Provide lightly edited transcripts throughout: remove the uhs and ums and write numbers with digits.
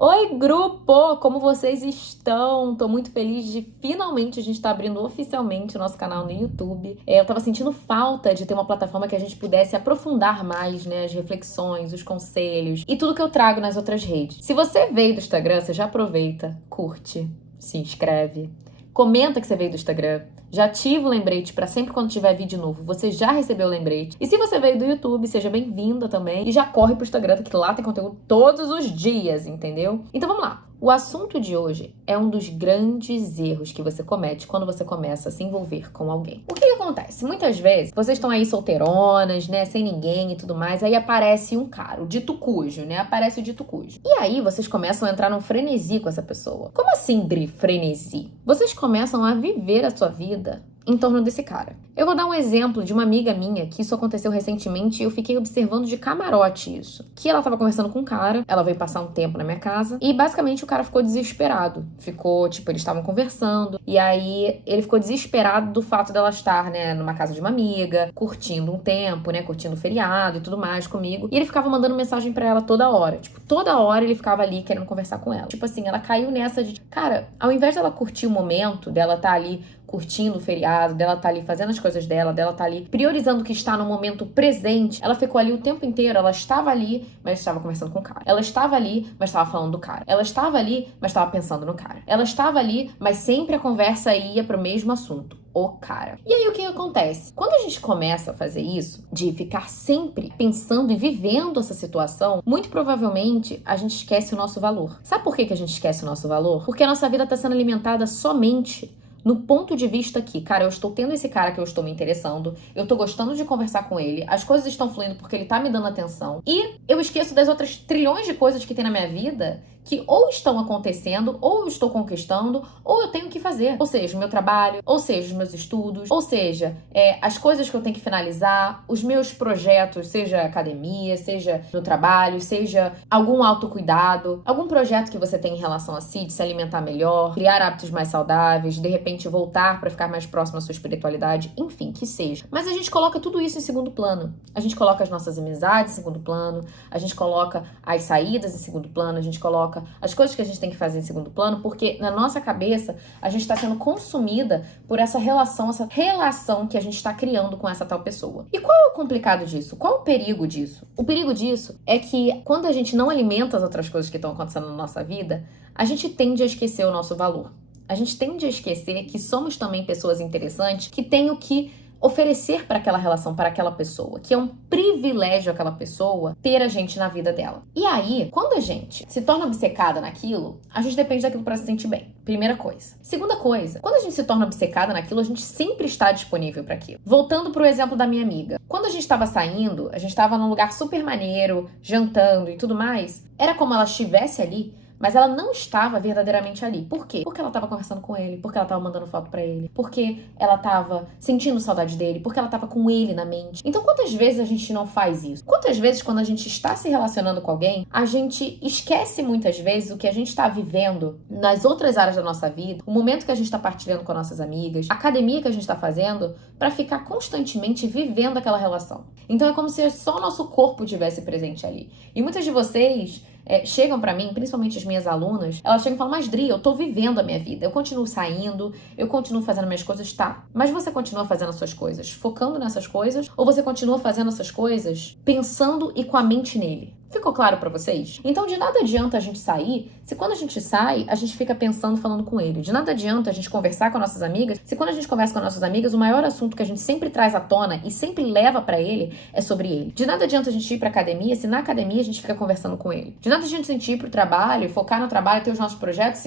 Oi, grupo! Como vocês estão? Tô muito feliz de finalmente a gente estar abrindo oficialmente o nosso canal no YouTube. Eu tava sentindo falta de ter uma plataforma que a gente pudesse aprofundar mais, né, as reflexões, os conselhos e tudo que eu trago nas outras redes. Se você veio do Instagram, você já aproveita, curte, se inscreve, comenta que você veio do Instagram. Já ativa o lembrete para sempre quando tiver vídeo novo, você já recebeu o lembrete. E se você veio do YouTube, seja bem-vinda também. E já corre pro Instagram, que lá tem conteúdo todos os dias, entendeu? Então vamos lá. O assunto de hoje é um dos grandes erros que você comete quando você começa a se envolver com alguém. O que acontece? Muitas vezes, vocês estão aí solteironas, né, sem ninguém e tudo mais, aí aparece um cara, o dito cujo, né, aparece o dito cujo. E aí vocês começam a entrar num frenesi com essa pessoa. Como assim, Bri, frenesi? Vocês começam a viver a sua vida em torno desse cara. Eu vou dar um exemplo de uma amiga minha que isso aconteceu recentemente e eu fiquei observando de camarote isso. Que ela tava conversando com um cara, ela veio passar um tempo na minha casa e basicamente o cara ficou desesperado. Ficou, tipo, eles estavam conversando e aí ele ficou desesperado do fato dela estar, né, numa casa de uma amiga, curtindo um tempo, né, curtindo o feriado e tudo mais comigo. E ele ficava mandando mensagem pra ela toda hora. Tipo, toda hora ele ficava ali querendo conversar com ela. Tipo assim, ela caiu nessa de, cara, ao invés dela curtir o momento, dela tá ali curtindo o feriado, dela tá ali fazendo as coisas dela tá ali priorizando o que está no momento presente, ela ficou ali o tempo inteiro, ela estava ali, mas estava conversando com o cara. Ela estava ali, mas estava falando do cara. Ela estava ali, mas estava pensando no cara. Ela estava ali, mas sempre a conversa ia pro mesmo assunto. O cara. E aí o que acontece? Quando a gente começa a fazer isso, de ficar sempre pensando e vivendo essa situação, muito provavelmente a gente esquece o nosso valor. Sabe por que a gente esquece o nosso valor? Porque a nossa vida está sendo alimentada somente no ponto de vista que, cara, eu estou tendo esse cara que eu estou me interessando, eu tô gostando de conversar com ele, as coisas estão fluindo porque ele tá me dando atenção, e eu esqueço das outras trilhões de coisas que tem na minha vida que ou estão acontecendo, ou eu estou conquistando, ou eu tenho que fazer. Ou seja, o meu trabalho, ou seja, os meus estudos, ou seja, as coisas que eu tenho que finalizar, os meus projetos, seja academia, seja no trabalho, seja algum autocuidado, algum projeto que você tem em relação a si, de se alimentar melhor, criar hábitos mais saudáveis, de repente voltar para ficar mais próximo à sua espiritualidade, enfim, que seja. Mas a gente coloca tudo isso em segundo plano. A gente coloca as nossas amizades em segundo plano, a gente coloca as saídas em segundo plano, a gente coloca as coisas que a gente tem que fazer em segundo plano, porque na nossa cabeça a gente está sendo consumida por essa relação que a gente está criando com essa tal pessoa. E qual é o complicado disso? Qual é o perigo disso? O perigo disso é que quando a gente não alimenta as outras coisas que estão acontecendo na nossa vida, a gente tende a esquecer o nosso valor. A gente tende a esquecer que somos também pessoas interessantes que têm o que oferecer para aquela relação, para aquela pessoa, que é um privilégio aquela pessoa ter a gente na vida dela. E aí, quando a gente se torna obcecada naquilo, a gente depende daquilo para se sentir bem. Primeira coisa. Segunda coisa, quando a gente se torna obcecada naquilo, a gente sempre está disponível para aquilo. Voltando pro exemplo da minha amiga. Quando a gente estava saindo, a gente estava num lugar super maneiro, jantando e tudo mais, era como ela estivesse ali, mas ela não estava verdadeiramente ali. Por quê? Porque ela estava conversando com ele, porque ela estava mandando foto pra ele, porque ela estava sentindo saudade dele, porque ela estava com ele na mente. Então, quantas vezes a gente não faz isso? Quantas vezes, quando a gente está se relacionando com alguém, a gente esquece muitas vezes o que a gente está vivendo nas outras áreas da nossa vida, o momento que a gente está partilhando com nossas amigas, a academia que a gente está fazendo, para ficar constantemente vivendo aquela relação. Então, é como se só o nosso corpo tivesse presente ali. E muitas de vocês chegam pra mim, principalmente as minhas alunas, elas chegam e falam, mas Dri, eu tô vivendo a minha vida, eu continuo saindo, eu continuo fazendo minhas coisas, tá, mas você continua fazendo as suas coisas, focando nessas coisas, ou você continua fazendo essas coisas pensando e com a mente nele? Ficou claro pra vocês? Então de nada adianta a gente sair, se quando a gente sai, a gente fica pensando, falando com ele. De nada adianta a gente conversar com nossas amigas, se quando a gente conversa com nossas amigas, o maior assunto que a gente sempre traz à tona e sempre leva pra ele é sobre ele. De nada adianta a gente ir pra academia, se na academia a gente fica conversando com ele. De nada adianta a gente ir pro trabalho, focar no trabalho, ter os nossos projetos,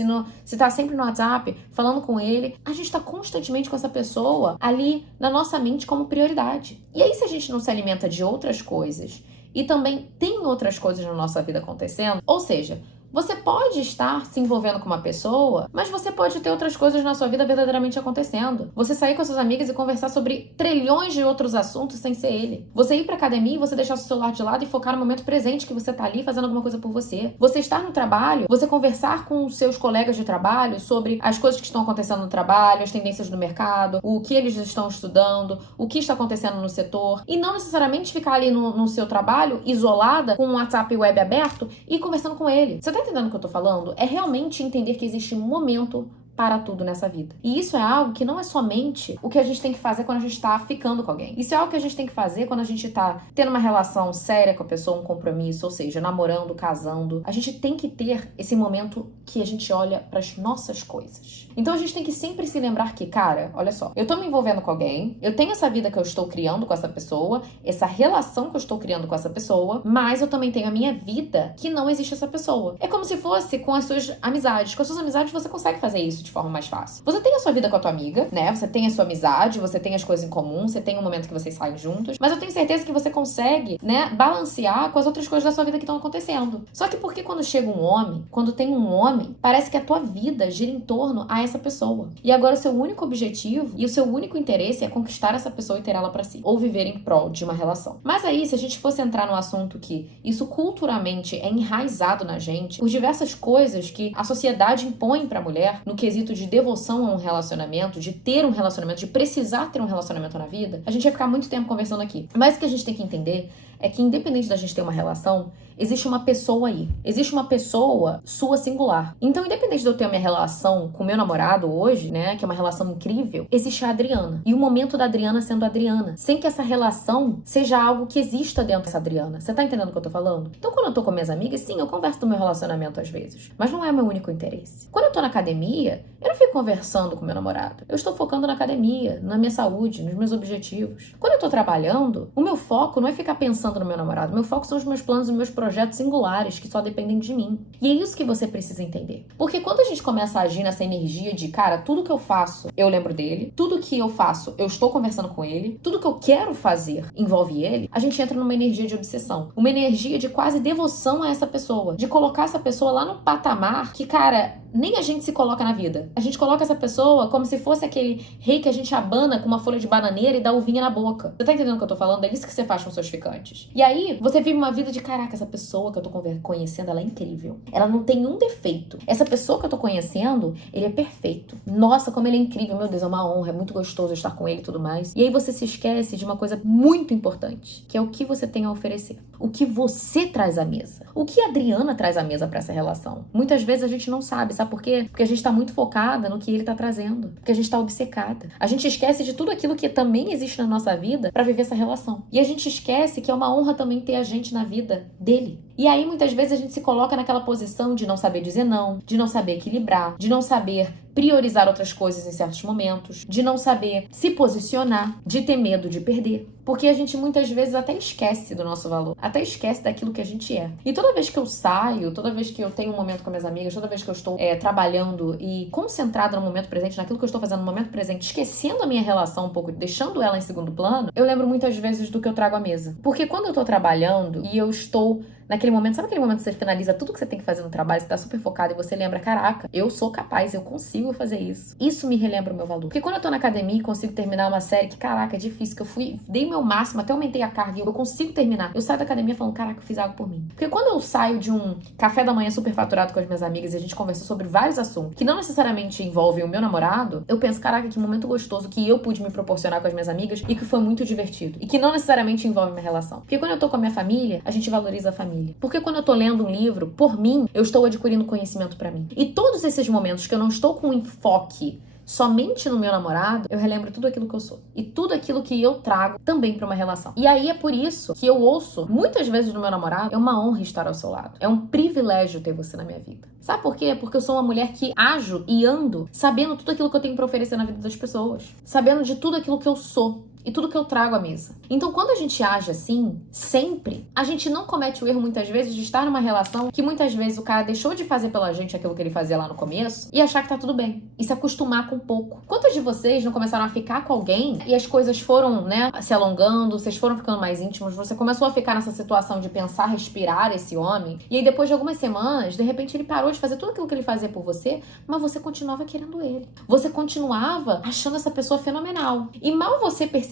se tá sempre no WhatsApp, falando com ele, a gente tá constantemente com essa pessoa ali na nossa mente como prioridade. E aí se a gente não se alimenta de outras coisas, e também tem outras coisas na nossa vida acontecendo, ou seja, você pode estar se envolvendo com uma pessoa, mas você pode ter outras coisas na sua vida verdadeiramente acontecendo. Você sair com as suas amigas e conversar sobre trilhões de outros assuntos sem ser ele. Você ir pra academia e você deixar seu celular de lado e focar no momento presente que você tá ali fazendo alguma coisa por você. Você estar no trabalho, você conversar com os seus colegas de trabalho sobre as coisas que estão acontecendo no trabalho, as tendências do mercado, o que eles estão estudando, o que está acontecendo no setor. E não necessariamente ficar ali no seu trabalho, isolada, com um WhatsApp web aberto e conversando com ele. Você tá entendendo o que eu tô falando? É realmente entender que existe um momento para tudo nessa vida. E isso é algo que não é somente o que a gente tem que fazer quando a gente tá ficando com alguém. Isso é algo que a gente tem que fazer quando a gente tá tendo uma relação séria com a pessoa, um compromisso, ou seja, namorando, casando. A gente tem que ter esse momento que a gente olha pras nossas coisas. Então a gente tem que sempre se lembrar que, cara, olha só, eu tô me envolvendo com alguém, eu tenho essa vida que eu estou criando com essa pessoa, essa relação que eu estou criando com essa pessoa, mas eu também tenho a minha vida que não existe essa pessoa. É como se fosse com as suas amizades. Com as suas amizades você consegue fazer isso de forma mais fácil. Você tem a sua vida com a tua amiga, né? Você tem a sua amizade, você tem as coisas em comum, você tem um momento que vocês saem juntos, mas eu tenho certeza que você consegue, né, balancear com as outras coisas da sua vida que estão acontecendo. Só que porque quando chega um homem, quando tem um homem, parece que a tua vida gira em torno a essa pessoa. E agora o seu único objetivo e o seu único interesse é conquistar essa pessoa e ter ela pra si, ou viver em prol de uma relação. Mas aí, se a gente fosse entrar no assunto que isso culturalmente é enraizado na gente, por diversas coisas que a sociedade impõe pra mulher, no quesito de devoção a um relacionamento, de ter um relacionamento, de precisar ter um relacionamento na vida, a gente vai ficar muito tempo conversando aqui. Mas o que a gente tem que entender é que independente da gente ter uma relação, existe uma pessoa aí. Existe uma pessoa sua singular. Então, independente de eu ter a minha relação com meu namorado hoje, né, que é uma relação incrível, existe a Adriana. E o momento da Adriana sendo a Adriana. Sem que essa relação seja algo que exista dentro dessa Adriana. Você tá entendendo o que eu tô falando? Então, quando eu tô com minhas amigas, sim, eu converso do meu relacionamento às vezes. Mas não é o meu único interesse. Quando eu tô na academia, eu não fico conversando com meu namorado. Eu estou focando na academia, na minha saúde, nos meus objetivos. Quando eu tô trabalhando, o meu foco não é ficar pensando no meu namorado. O meu foco são os meus planos e meus projetos singulares que só dependem de mim. E é isso que você precisa entender. Porque quando a gente começa a agir nessa energia de, cara, tudo que eu faço, eu lembro dele, tudo que eu faço, eu estou conversando com ele, tudo que eu quero fazer envolve ele, a gente entra numa energia de obsessão. Uma energia de quase devoção a essa pessoa. De colocar essa pessoa lá no patamar que, cara, nem a gente se coloca na vida. A gente coloca essa pessoa como se fosse aquele rei que a gente abana com uma folha de bananeira e dá uvinha na boca. Você tá entendendo o que eu tô falando? É isso que você faz com seus ficantes. E aí, você vive uma vida de, caraca, essa pessoa que eu tô conhecendo, ela é incrível. Ela não tem um defeito. Essa pessoa que eu tô conhecendo, ele é perfeito. Nossa, como ele é incrível. Meu Deus, é uma honra, é muito gostoso estar com ele e tudo mais. E aí você se esquece de uma coisa muito importante, que é o que você tem a oferecer. O que você traz à mesa. O que a Adriana traz à mesa pra essa relação. Muitas vezes a gente não sabe, sabe por quê? Porque a gente tá muito focada no que ele tá trazendo. Porque a gente tá obcecada. A gente esquece de tudo aquilo que também existe na nossa vida pra viver essa relação. E a gente esquece que é uma honra também ter a gente na vida dele. E aí, muitas vezes, a gente se coloca naquela posição de não saber dizer não, de não saber equilibrar, de não saber priorizar outras coisas em certos momentos, de não saber se posicionar, de ter medo de perder. Porque a gente muitas vezes até esquece do nosso valor, até esquece daquilo que a gente é. E toda vez que eu saio, toda vez que eu tenho um momento com minhas amigas, toda vez que eu estou trabalhando e concentrada no momento presente, naquilo que eu estou fazendo no momento presente, esquecendo a minha relação um pouco, deixando ela em segundo plano, eu lembro muitas vezes do que eu trago à mesa. Porque quando eu tô trabalhando e eu estou naquele momento, sabe aquele momento que você finaliza tudo que você tem que fazer no trabalho, você tá super focado e você lembra, caraca, eu sou capaz, eu consigo fazer isso. Isso me relembra o meu valor. Porque quando eu tô na academia e consigo terminar uma série que, caraca, é difícil, que eu dei o meu máximo, até aumentei a carga e eu consigo terminar. Eu saio da academia falando, caraca, eu fiz algo por mim. Porque quando eu saio de um café da manhã super faturado com as minhas amigas e a gente conversou sobre vários assuntos que não necessariamente envolvem o meu namorado, eu penso, caraca, que momento gostoso que eu pude me proporcionar com as minhas amigas e que foi muito divertido. E que não necessariamente envolve minha relação. Porque quando eu tô com a minha família, a gente valoriza a família. Porque quando eu tô lendo um livro, por mim, eu estou adquirindo conhecimento pra mim. E todos esses momentos que eu não estou com enfoque somente no meu namorado, eu relembro tudo aquilo que eu sou. E tudo aquilo que eu trago também pra uma relação. E aí é por isso que eu ouço muitas vezes do meu namorado, é uma honra estar ao seu lado. É um privilégio ter você na minha vida. Sabe por quê? Porque eu sou uma mulher que ajo e ando sabendo tudo aquilo que eu tenho pra oferecer na vida das pessoas. Sabendo de tudo aquilo que eu sou. E tudo que eu trago à mesa. Então, quando a gente age assim, sempre, a gente não comete o erro, muitas vezes, de estar numa relação que muitas vezes o cara deixou de fazer pela gente aquilo que ele fazia lá no começo e achar que tá tudo bem. E se acostumar com pouco. Quantos de vocês não começaram a ficar com alguém e as coisas foram, né, se alongando, vocês foram ficando mais íntimos, você começou a ficar nessa situação de pensar, respirar esse homem, e aí depois de algumas semanas, de repente ele parou de fazer tudo aquilo que ele fazia por você, mas você continuava querendo ele. Você continuava achando essa pessoa fenomenal. E mal você percebia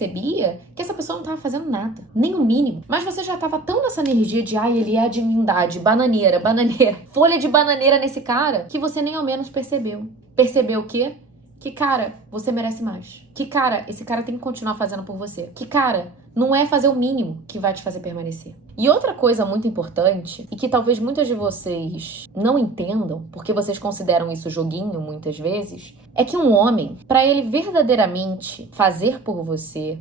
que essa pessoa não tava fazendo nada, nem o mínimo. Mas você já tava tão nessa energia de, ai, ele é a divindade, bananeira, folha de bananeira nesse cara, que você nem ao menos percebeu. Percebeu o quê? Que, cara, você merece mais. Que, cara, esse cara tem que continuar fazendo por você. Que, cara, Não é fazer o mínimo que vai te fazer permanecer. E outra coisa muito importante, e que talvez muitas de vocês não entendam, porque vocês consideram isso joguinho muitas vezes, é que um homem, para ele verdadeiramente fazer por você,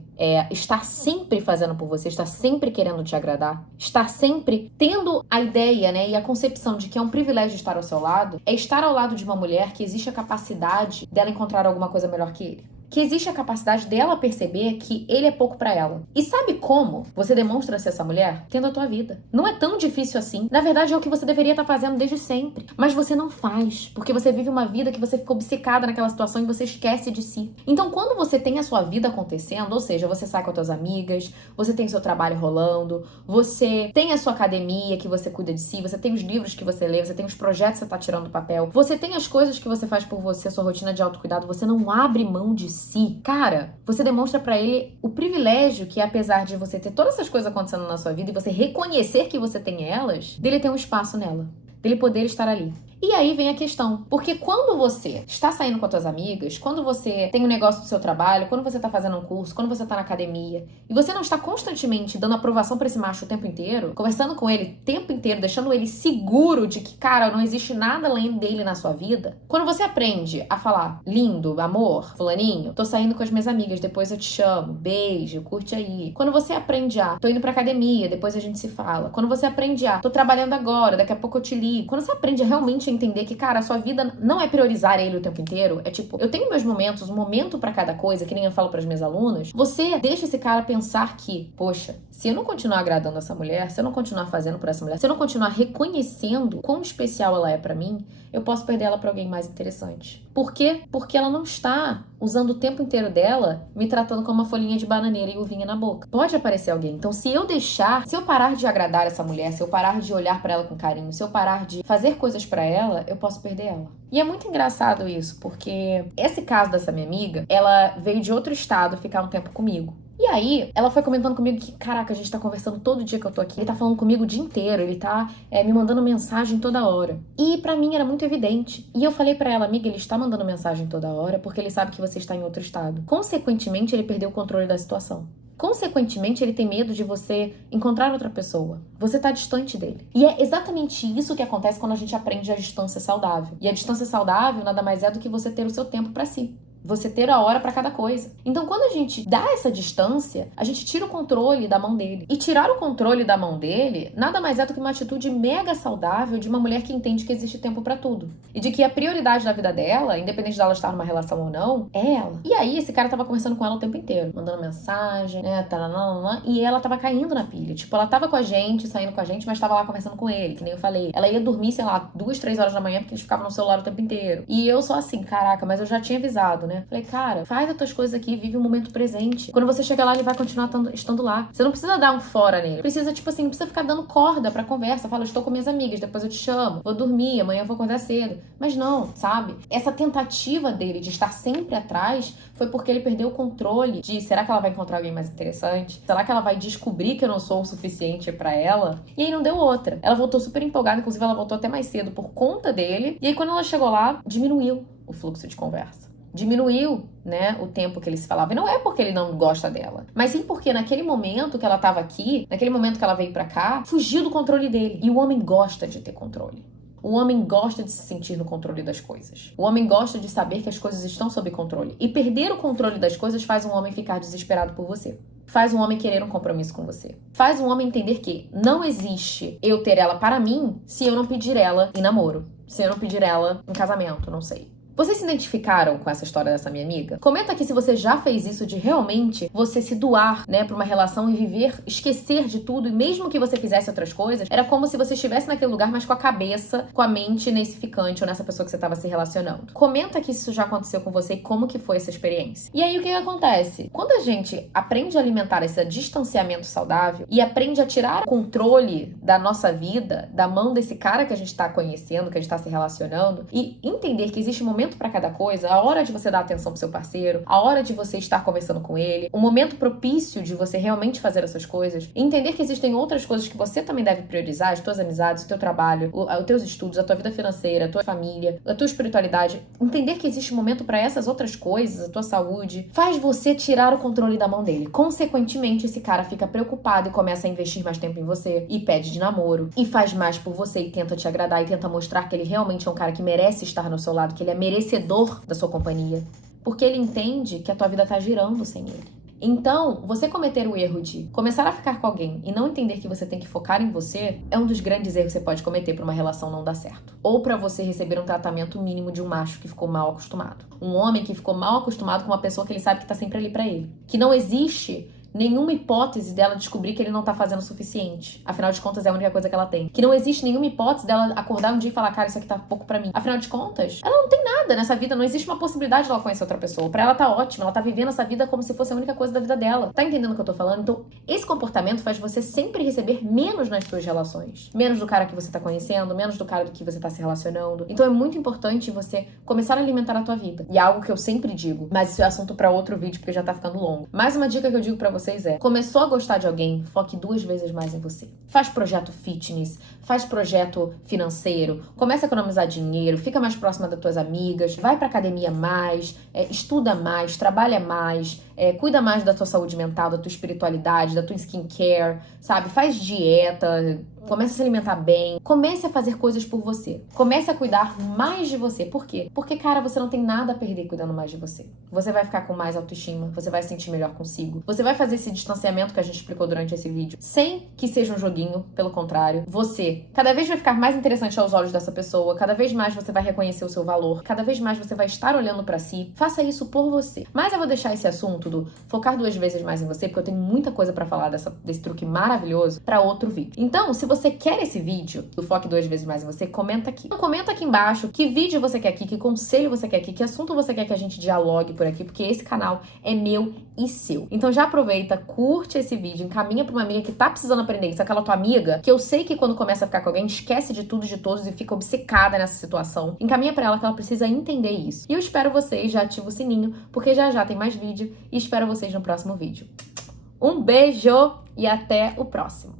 estar sempre fazendo por você, estar sempre querendo te agradar, estar sempre tendo a ideia, né, e a concepção de que é um privilégio estar ao seu lado, é estar ao lado de uma mulher que existe a capacidade dela encontrar alguma coisa melhor que ele. Que existe a capacidade dela perceber que ele é pouco pra ela. E sabe como você demonstra ser essa mulher? Tendo a tua vida. Não é tão difícil assim. Na verdade, é o que você deveria estar fazendo desde sempre. Mas você não faz, porque você vive uma vida que você fica obcecada naquela situação e você esquece de si. Então, quando você tem a sua vida acontecendo, ou seja, você sai com as suas amigas, você tem o seu trabalho rolando, você tem a sua academia que você cuida de si, você tem os livros que você lê, você tem os projetos que você tá tirando do papel, você tem as coisas que você faz por você, sua rotina de autocuidado, você não abre mão de si, cara, você demonstra pra ele o privilégio que, apesar de você ter todas essas coisas acontecendo na sua vida e você reconhecer que você tem elas, dele ter um espaço nela, dele poder estar ali. E aí vem a questão, porque quando você está saindo com as suas amigas, quando você tem um negócio do seu trabalho, quando você está fazendo um curso, quando você está na academia, e você não está constantemente dando aprovação para esse macho o tempo inteiro, conversando com ele o tempo inteiro, deixando ele seguro de que, cara, não existe nada além dele na sua vida, quando você aprende a falar, lindo, amor, fulaninho, tô saindo com as minhas amigas, depois eu te chamo, beijo, curte aí. Quando você aprende a, tô indo pra academia, depois a gente se fala. Quando você aprende a, tô trabalhando agora, daqui a pouco eu te ligo. Quando você aprende a realmente entender que, cara, a sua vida não é priorizar ele o tempo inteiro, é tipo, eu tenho meus momentos, um momento pra cada coisa, que nem eu falo pras minhas alunas, você deixa esse cara pensar que, poxa, se eu não continuar agradando essa mulher, se eu não continuar fazendo por essa mulher, se eu não continuar reconhecendo quão especial ela é pra mim, eu posso perder ela pra alguém mais interessante. Por quê? Porque ela não está usando o tempo inteiro dela me tratando como uma folhinha de bananeira e uvinha na boca. Pode aparecer alguém. Então, se eu parar de agradar essa mulher, se eu parar de olhar pra ela com carinho, se eu parar de fazer coisas pra ela, eu posso perder ela. E é muito engraçado isso, porque esse caso dessa minha amiga, ela veio de outro estado ficar um tempo comigo. E aí, ela foi comentando comigo que, caraca, a gente tá conversando todo dia que eu tô aqui. Ele tá falando comigo o dia inteiro, ele tá me mandando mensagem toda hora. E pra mim era muito evidente. E eu falei pra ela, amiga, ele está mandando mensagem toda hora porque ele sabe que você está em outro estado. Consequentemente, ele perdeu o controle da situação. Consequentemente, ele tem medo de você encontrar outra pessoa. Você tá distante dele. E é exatamente isso que acontece quando a gente aprende a distância saudável. E a distância saudável nada mais é do que você ter o seu tempo pra si. Você ter a hora pra cada coisa. Então, quando a gente dá essa distância, a gente tira o controle da mão dele. E tirar o controle da mão dele nada mais é do que uma atitude mega saudável de uma mulher que entende que existe tempo pra tudo. E de que a prioridade na vida dela, independente dela estar numa relação ou não, é ela. E aí, esse cara tava conversando com ela o tempo inteiro, mandando mensagem, né, e ela tava caindo na pilha. Tipo, ela tava com a gente, saindo com a gente, mas tava lá conversando com ele, que nem eu falei. Ela ia dormir, sei lá, 2, 3 horas da manhã, porque eles ficavam no celular o tempo inteiro. E eu só assim, caraca, mas eu já tinha avisado, né? Falei, cara, faz as tuas coisas aqui, vive o momento presente. Quando você chegar lá, ele vai continuar estando lá. Você não precisa dar um fora nele. Precisa, tipo assim, não precisa ficar dando corda pra conversa. Fala, estou com minhas amigas, depois eu te chamo, vou dormir, amanhã eu vou acordar cedo. Mas não, sabe? Essa tentativa dele de estar sempre atrás foi porque ele perdeu o controle de, será que ela vai encontrar alguém mais interessante? Será que ela vai descobrir que eu não sou o suficiente pra ela? E aí não deu outra. Ela voltou super empolgada, inclusive ela voltou até mais cedo por conta dele. E aí quando ela chegou lá, diminuiu o fluxo de conversa. Diminuiu, né, o tempo que eles falavam. E não é porque ele não gosta dela, mas sim porque naquele momento que ela tava aqui, naquele momento que ela veio pra cá, fugiu do controle dele. E o homem gosta de ter controle. O homem gosta de se sentir no controle das coisas. O homem gosta de saber que as coisas estão sob controle. E perder o controle das coisas faz um homem ficar desesperado por você. Faz um homem querer um compromisso com você. Faz um homem entender que não existe eu ter ela para mim se eu não pedir ela em namoro. Se eu não pedir ela em casamento, não sei. Vocês se identificaram com essa história dessa minha amiga? Comenta aqui se você já fez isso de realmente você se doar, né, pra uma relação e viver, esquecer de tudo, e mesmo que você fizesse outras coisas, era como se você estivesse naquele lugar, mas com a cabeça, com a mente nesse ficante ou nessa pessoa que você estava se relacionando. Comenta aqui se isso já aconteceu com você e como que foi essa experiência. E aí o que acontece? Quando a gente aprende a alimentar esse distanciamento saudável e aprende a tirar o controle da nossa vida, da mão desse cara que a gente tá conhecendo, que a gente tá se relacionando, e entender que existe momentos momento pra cada coisa, a hora de você dar atenção pro seu parceiro, a hora de você estar conversando com ele, o momento propício de você realmente fazer essas coisas, e entender que existem outras coisas que você também deve priorizar, as tuas amizades, o teu trabalho, os teus estudos, a tua vida financeira, a tua família, a tua espiritualidade. Entender que existe um momento pra essas outras coisas, a tua saúde, faz você tirar o controle da mão dele. Consequentemente, esse cara fica preocupado e começa a investir mais tempo em você, e pede de namoro, e faz mais por você, e tenta te agradar, e tenta mostrar que ele realmente é um cara que merece estar no seu lado, que ele é merecedor da sua companhia, porque ele entende que a tua vida tá girando sem ele. Então, você cometer o erro de começar a ficar com alguém e não entender que você tem que focar em você é um dos grandes erros que você pode cometer para uma relação não dar certo. Ou para você receber um tratamento mínimo de um macho que ficou mal acostumado. Um homem que ficou mal acostumado com uma pessoa que ele sabe que tá sempre ali para ele. Que não existe nenhuma hipótese dela descobrir que ele não tá fazendo o suficiente. Afinal de contas, é a única coisa que ela tem. Que não existe nenhuma hipótese dela acordar um dia e falar, cara, isso aqui tá pouco pra mim. Afinal de contas, ela não tem nada nessa vida, não existe uma possibilidade de ela conhecer outra pessoa. Pra ela tá ótima, ela tá vivendo essa vida como se fosse a única coisa da vida dela. Tá entendendo o que eu tô falando? Então, esse comportamento faz você sempre receber menos nas suas relações. Menos do cara que você tá conhecendo, menos do cara do que você tá se relacionando. Então, é muito importante você começar a alimentar a tua vida. E é algo que eu sempre digo, mas isso é assunto pra outro vídeo, porque já tá ficando longo. Mais uma dica que eu digo pra vocês é: começou a gostar de alguém, foque 2 vezes mais em você. Faz projeto fitness, faz projeto financeiro, começa a economizar dinheiro, fica mais próxima das tuas amigas, vai pra academia mais, estuda mais, trabalha mais, cuida mais da tua saúde mental, da tua espiritualidade, da tua skincare, sabe? Faz dieta, comece a se alimentar bem, comece a fazer coisas por você. Comece a cuidar mais de você. Por quê? Porque, cara, você não tem nada a perder cuidando mais de você. Você vai ficar com mais autoestima, você vai se sentir melhor consigo, você vai fazer esse distanciamento que a gente explicou durante esse vídeo, sem que seja um joguinho, pelo contrário. Você cada vez vai ficar mais interessante aos olhos dessa pessoa, cada vez mais você vai reconhecer o seu valor, cada vez mais você vai estar olhando pra si. Faça isso por você. Mas eu vou deixar esse assunto do focar 2 vezes mais em você, porque eu tenho muita coisa pra falar desse truque maravilhoso pra outro vídeo. Então, se você quer esse vídeo do Foque 2 vezes mais em você, comenta aqui. Comenta aqui embaixo que vídeo você quer aqui, que conselho você quer aqui, que assunto você quer que a gente dialogue por aqui, porque esse canal é meu e seu. Então já aproveita, curte esse vídeo, encaminha pra uma amiga que tá precisando aprender isso, aquela tua amiga, que eu sei que quando começa a ficar com alguém, esquece de tudo e de todos e fica obcecada nessa situação. Encaminha pra ela que ela precisa entender isso. E eu espero vocês, já ativa o sininho, porque já já tem mais vídeo e espero vocês no próximo vídeo. Um beijo e até o próximo.